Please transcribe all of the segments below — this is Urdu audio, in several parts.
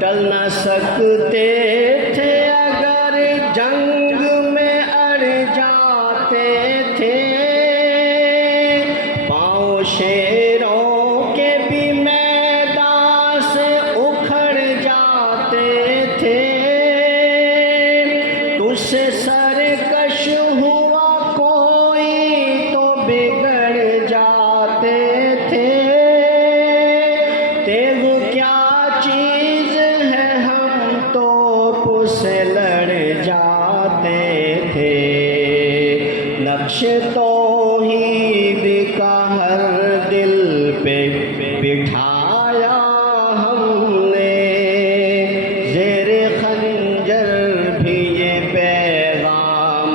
ٹل نہ سکتے تھے اگر جنگ میں اڑ جاتے تھے، پاؤں شیروں کے بھی میدان سے اکھڑ جاتے تھے، تجھ سے سرکش ہوا کوئی تو بگڑ جاتے تھے، تیغ کیا چیز ہے ہم تو سے لڑ جاتے تھے، نقش توحید کا ہر دل پہ بٹھایا ہم نے، زیر خنجر بھی یہ پیغام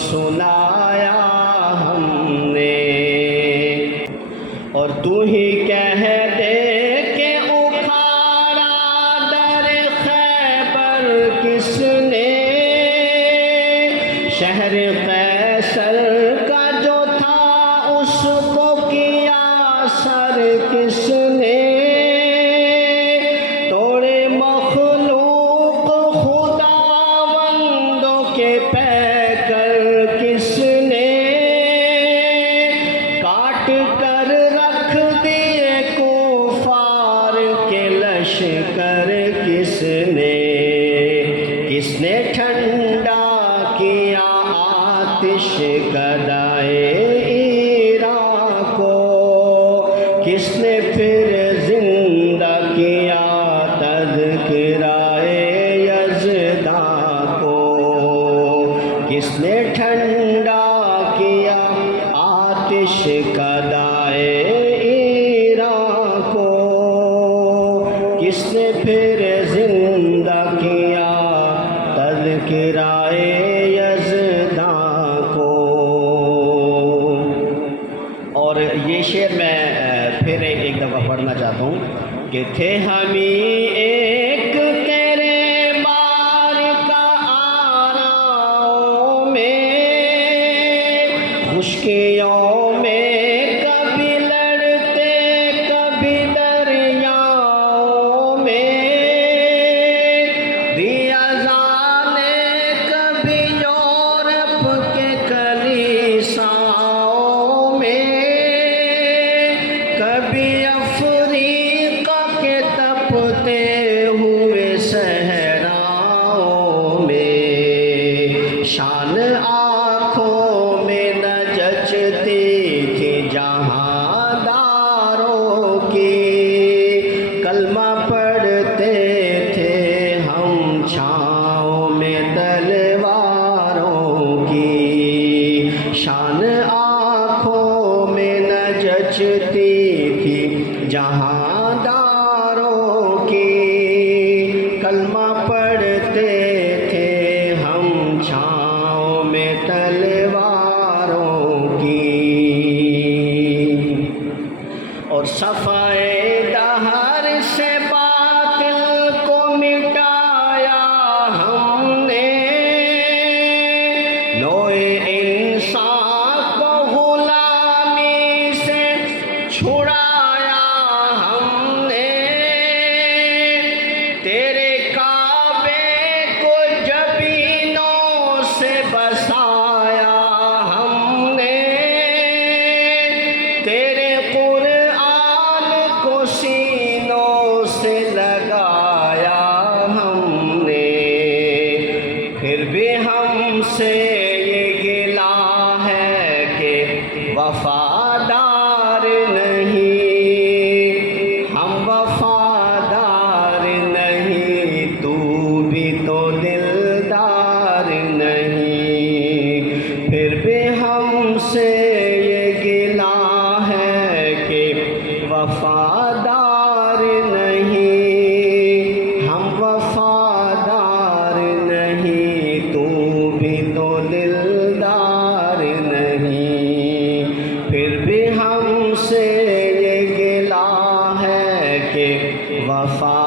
سنایا ہم نے، اور تو ہی کہہ دے کہ اکھاڑا در خیبر کس نے، شہر قیصر کا جو تھا اس کو کیا سر کس نے، توڑے مخلوق خداوندوں کے پیکر کس نے، کاٹ کر رکھ دیے کفار کے لشکر کس نے، کس نے ٹھنڈا کیا آتش کدائے ایراں کو، کس نے پھر زندہ کیا تذکرائے یزداں کو، کس نے ٹھنڈا کیا آتش کدائے ایراں کو، کس نے پھر زندہ کیا تذکرائے یزداں کو۔ اور یہ شعر میں پھر ایک دفعہ پڑھنا چاہتا ہوں کہ تھے ہمیں ایک تیرے بار کا آراؤں میں، خشکیوں میں کبھی لڑتے کبھی دریاؤں میں، دیا زانے کبھی یورپ کے کلیساؤں میں، کبھی افریقہ کے تپتے ہوئے صحراؤں میں، شان آنکھوں میں نہ جچتی تھی جہاں داروں کی، کلمہ پڑھتے تھے ہم چھاؤں میں تلواروں کی، شان آنکھوں میں نہ جچتی تھی جہاں داروں کی، کلمہ پڑھتے تھے ہم چھاؤں میں تلواروں کی، اور صفائے دہر سے باطل کو مٹایا ہم نے، نوع انسان کو غلامی سے چھڑایا ہم نے، تیرے کعبے کو جبینوں سے بسایا ہم نے، تیرے قرآن کو سینوں سے لگایا ہم نے، پھر بھی ہم سے یہ گلہ ہے کہ وفادار نہیں، ہم وفادار نہیں، تو بھی تو دلدار نہیں، پھر بھی ہم سے یہ گلہ ہے کہ وفادار نہیں، ہم وفادار نہیں، تو بھی تو دلدار نہیں، پھر بھی ہم سے یہ گلہ ہے کہ وفادار